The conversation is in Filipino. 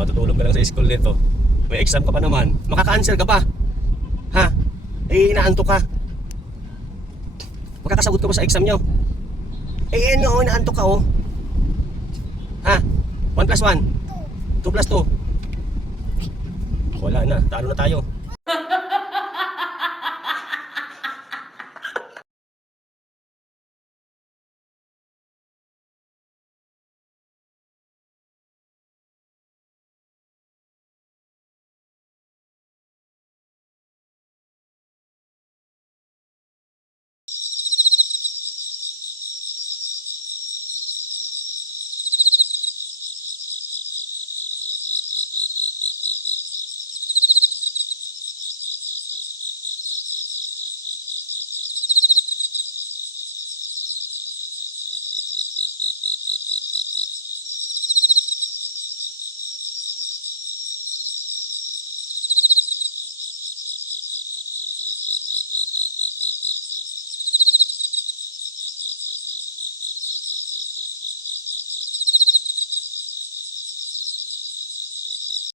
matutulog ka lang sa school nito. May exam ka pa naman. Makaka-answer ka pa. Ha? Eh, inaantok ka. Makakasagot ka ba sa exam nyo? Eh, ano, inaantok ka, oh. Ha? 1 plus 1? 2 plus 2? Wala na, talo na tayo.